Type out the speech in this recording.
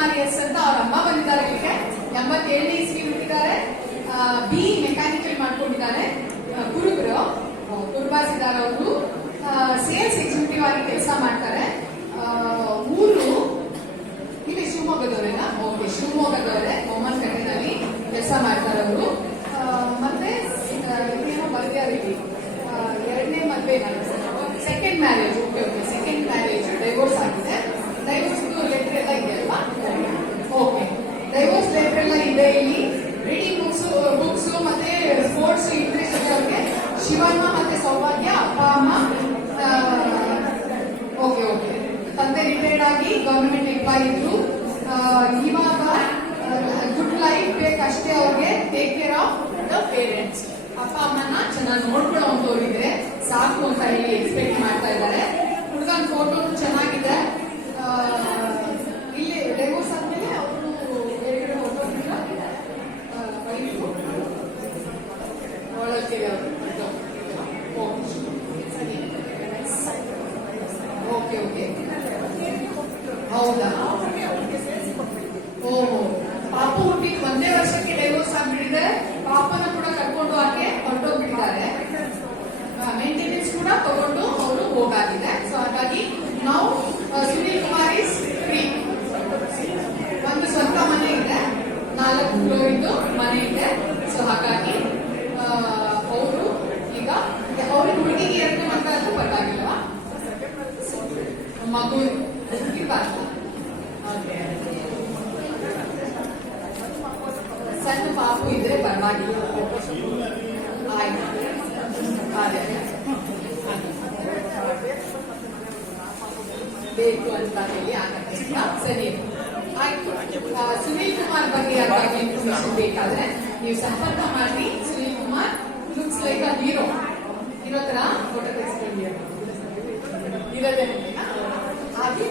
Kumar S ಅಂತ ಅವ್ರ ಅಮ್ಮ ಬಂದಿದ್ದಾರೆ ಇಲ್ಲಿಗೆ. 87ನೇ ಇಸ್ವಿ ಹುಟ್ಟಿದ್ದಾರೆ. ಬಿ ಮೆಕ್ಯಾನಿಕಲ್ ಮಾಡ್ಕೊಂಡಿದ್ದಾರೆ. ಕುರುಬಾಸಿದಾರ್ ಅವರು ಸೇಲ್ಸ್ ಎಕ್ಸಿಕ್ಯೂಟಿವ್ ಆಗಿ ಕೆಲಸ ಮಾಡ್ತಾರೆ. ಊರು ಇಲ್ಲಿ ಶಿವಮೊಗ್ಗದವರೇನಾ? ಓಕೆ, ಶಿವಮೊಗ್ಗದವರೇ. ಮೊಹಮ್ಮದ್ ಕಟ್ಟೆನಲ್ಲಿ ಕೆಲಸ ಮಾಡ್ತಾರೆ ಅವರು. ಮತ್ತೆ ಏನೋ ಬರ್ದಿಯಾರಿಲ್ಲಿ ಎರಡನೇ ಮದುವೆ, second marriage. Okay okay, second marriage, divorce ಆಗಿದೆ. ಡೈವೋರ್ಸ್ ಲೆಟರ್ ಎಲ್ಲ ಇದೆ ಅಲ್ವಾ? ಓಕೆ, ಡೈವೋರ್ಸ್ ಲೆಟರ್ ಎಲ್ಲ ಇದೆ ಇಲ್ಲಿ. ರೀಡಿಂಗ್ ಬುಕ್ಸ್ ಮತ್ತೆ ಸ್ಪೋರ್ಟ್ಸ್ ಇಂಟ್ರೆಸ್ಟ್ ಇದೆ ಅವ್ರಿಗೆ. ಶಿವಣ್ಣ ಮತ್ತೆ ಸೌಭಾಗ್ಯ ಅಪ್ಪ ಅಮ್ಮ. ಓಕೆ ಓಕೆ, ತಂದೆ ರಿಟೈರ್ಡ್ ಆಗಿ ಗವರ್ಮೆಂಟ್ ಎಂಪ್ಲಾಯ್ ಇದ್ರು. ಇವಾಗ ಗುಡ್ ಲೈಫ್ ಬೇಕಷ್ಟೇ ಅವ್ರಿಗೆ. Take care of the parents. ಅಪ್ಪ ಅಮ್ಮನ ಚೆನ್ನಾಗಿ ನೋಡ್ಕೊಳ್ಳೋಂಥವ್ರಿದ್ರೆ ಸಾಕು ಅಂತ ಹೇಳಿ ಎಕ್ಸ್ಪೆಕ್ಟ್ ಮಾಡ್ತಾ ಇದ್ದಾರೆ. ಹುಡುಗನ ಫೋಟೋ ಚೆನ್ನಾಗಿದೆ. ಇಲ್ಲಿ ಡೈವೋರ್ಸ್ ಆದ್ಮೇಲೆ ಅವರು ಬೇರೆ ಫೋಟೋ ಒಳಗೆ ಓಕೆ ಓಕೆ, ಹೌದಾ? ಓಹೋ, ಪಾಪ ಹುಟ್ಟಿದ್ ಒಂದೇ ವರ್ಷಕ್ಕೆ ಡೈವೋರ್ಸ್ ಆಗ್ಬಿಟ್ಟಿದೆ. ಪಾಪನ ಕೂಡ ಕರ್ಕೊಂಡು ಆಕೆ ಹೊರಟೋಗ್ಬಿಟ್ಟಿದ್ದಾರೆ. ಮೇಂಟೆನೆನ್ಸ್ ಕೂಡ ತಗೊಂಡು ಅವರು ಹೋಗಾಗಿದೆ. ಸೊ ಹಾಗಾಗಿ ನಾವು ಸುನೀಲ್ ಕುಮಾರ್ ಇಸ್ ಫ್ರೀ. ಒಂದು ಸ್ವಂತ ಮನೆ ಇದೆ, 4 ಫ್ಲೋರ್ ಇದ್ದು ಮನೆ ಇದೆ. ಸೊ ಹಾಗಾಗಿ ಅವರು ಈಗ ಅವ್ರಿಗೆ ಹುಡುಗಿಗೆ 2 ಮಕ್ಕಳಾದ್ರೂ ಪರವಾಗಿಲ್ವಾ? ಮಗು ಸಣ್ಣ ಪಾಪು ಇದ್ರೆ ಪರವಾಗಿಲ್ಲ. ಆಯ್ತು, ಬೇಕು ಅಂತ ಹೇಳಿ ಆಗತ್ತೆ. ಸರಿ, ಆಯ್ತು. ಸುನೀಲ್ ಕುಮಾರ್ ಬಗ್ಗೆ ಯಾವಾಗ ಇನ್ಫಾರ್ಮೇಶನ್ ಬೇಕಾದ್ರೆ ನೀವು ಸಂಪರ್ಕ ಮಾಡಿ. Sunil Kumar looks like a hero. ಇರೋ ತರ ಫೋಟೋ ತೆಗೆಸ್ಕೊಂಡು ಇರೋದೇ ಹಾಗೆ